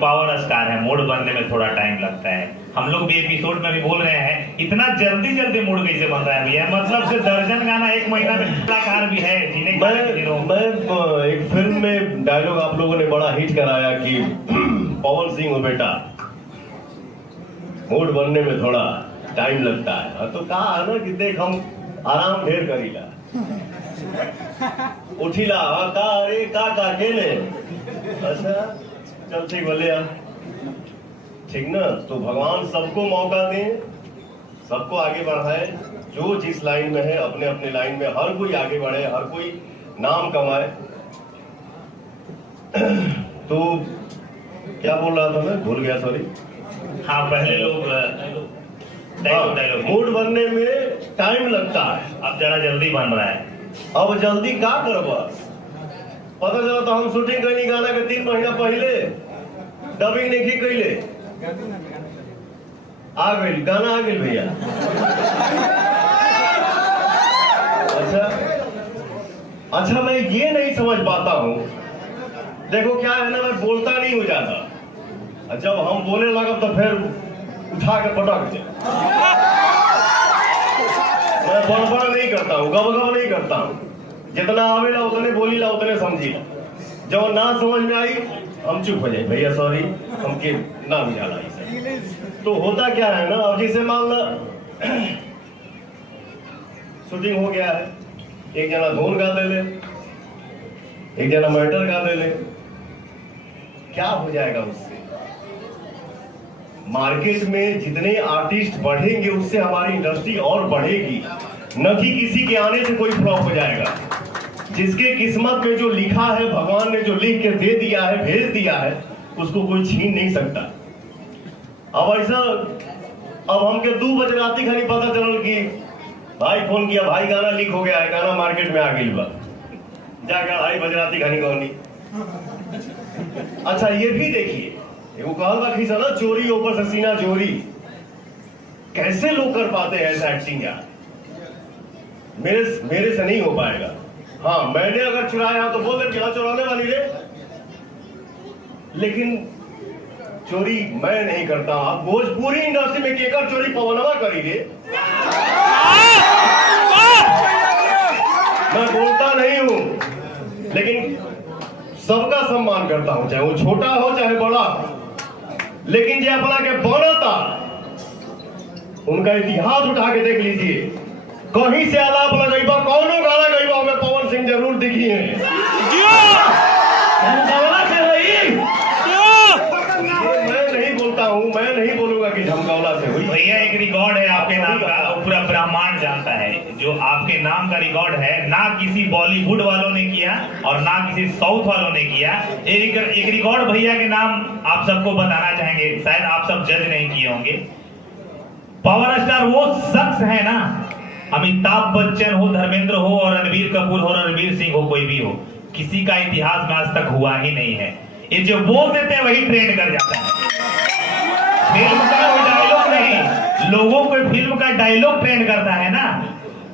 Power star है, mood बनने में थोड़ा टाइम लगता है। हम लोग भी एपिसोड में भी बोल रहे हैं, इतना जल्दी जल्दी मूड कैसे बन रहा है भैया? मतलब से दर्जन गाना एक महीना में कलाकार भी है जिन्हें मैं एक फिल्म में डायलॉग आप लोगों ने बड़ा हिट कराया कि पवन सिंह हो बेटा, मूड बनने में थोड़ा टाइम लगता है। तो कहा है ना कि देख हम आराम ढेर करीला, उठिला का अरे का केले, अच्छा चल ठीक बोले ठीक ना। तो भगवान सबको मौका दें, सबको आगे बढ़ाए, जो जिस लाइन में है अपने अपने लाइन में हर कोई आगे बढ़े, हर कोई नाम कमाए। तो क्या बोल रहा था मैं, भूल गया, सॉरी। हाँ, पहले लोग मूड बनने में टाइम लगता है, अब जरा जल्दी बन रहा है। अब जल्दी क्या करबा? पता चला तो हम शूटिंग करनी गाना के 3 महीना पहले डबिंग नहीं कैले, आ गई गाना आ गई भैया। अच्छा मैं ये नहीं समझ पाता हूँ, देखो क्या है ना, मैं बोलता नहीं हूँ ज्यादा, जब हम बोलने लगा तो फिर उठा के पटक दे। मैं बड़बड़ नहीं करता हूँ, गबगब नहीं करता हूँ, जितना आवेला उतने बोलीला उतने समझीला। जब ना समझ में आई हम चुप हो जाए, भैया सॉरी हमके ना बुझाला। तो होता क्या है ना, अब जैसे मान लो शूटिंग हो गया है, एक जना धुन गा दे ले, एक जना मैटर गा दे ले, क्या हो जाएगा उससे? मार्केट में जितने आर्टिस्ट बढ़ेंगे उससे हमारी इंडस्ट्री और बढ़ेगी, न कि किसी के आने से कोई फ्लॉप हो जाएगा। जिसके किस्मत में जो लिखा है, भगवान ने जो लिख के दे दिया है, भेज दिया है, उसको कोई छीन नहीं सकता। अब ऐसा, अब हमके 2 बजे राती खाली पता चल कि भाई फोन किया, भाई गाना लीक हो गया है, गाना मार्केट में आ गई बा, जाकर 2:30 बजे राती खानी कहनी। अच्छा ये भी देखिए, वो कहल खींचा ना, चोरी ऊपर से सीना चोरी, कैसे लोग कर पाते हैं ऐसा एक्टिंग यार? मेरे से नहीं हो पाएगा। हाँ मैंने अगर चुराया तो बोल दे क्या चुराने वाली रे, लेकिन चोरी मैं नहीं करता। आप भोजपुरी इंडस्ट्री में केकर चोरी पवनवा करी रे? मैं बोलता नहीं हूं, लेकिन सबका सम्मान करता हूं, चाहे वो छोटा हो चाहे बड़ा। लेकिन जो अपना के बनता, उनका इतिहास उठा के देख लीजिए, कहीं से आलाप लगेगा, कौनो गाना गईबा हमें पवन सिंह जरूर दिखी है। मैं नहीं बोलूंगा कि झमकौला से हुई। भैया एक रिकॉर्ड है आपके नाम का, पूरा ब्रह्मांड जानता है, जो आपके नाम का रिकॉर्ड है, ना किसी बॉलीवुड वालों ने किया और ना किसी साउथ वालों ने किया। एक रिकॉर्ड भैया के नाम आप सबको बताना चाहेंगे, शायद आप सब जज नहीं किए होंगे। पावर स्टार वो शख्स है ना, अमिताभ बच्चन हो, धर्मेंद्र हो और रणबीर कपूर हो, रणवीर सिंह हो, कोई भी हो, किसी का इतिहास में आज तक हुआ ही नहीं है। ये जो बोल देते हैं वही ट्रेंड कर जाता है। फिल्म का कोई डायलॉग नहीं, लोगों को फिल्म का डायलॉग ट्रेंड करता है ना,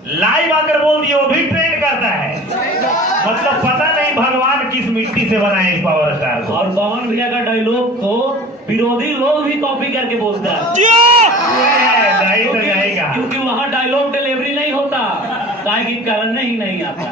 लाइव आकर बोल दिए वो भी ट्रेंड करता है। मतलब पता नहीं भगवान किस मिट्टी से बनाए इस पावर स्टार को। और पवन भैया का डायलॉग तो विरोधी लोग भी कॉपी करके बोलते हैं, जाएगा क्योंकि वहां डायलॉग डिलीवरी नहीं होता, ताकि करने ही नहीं आता।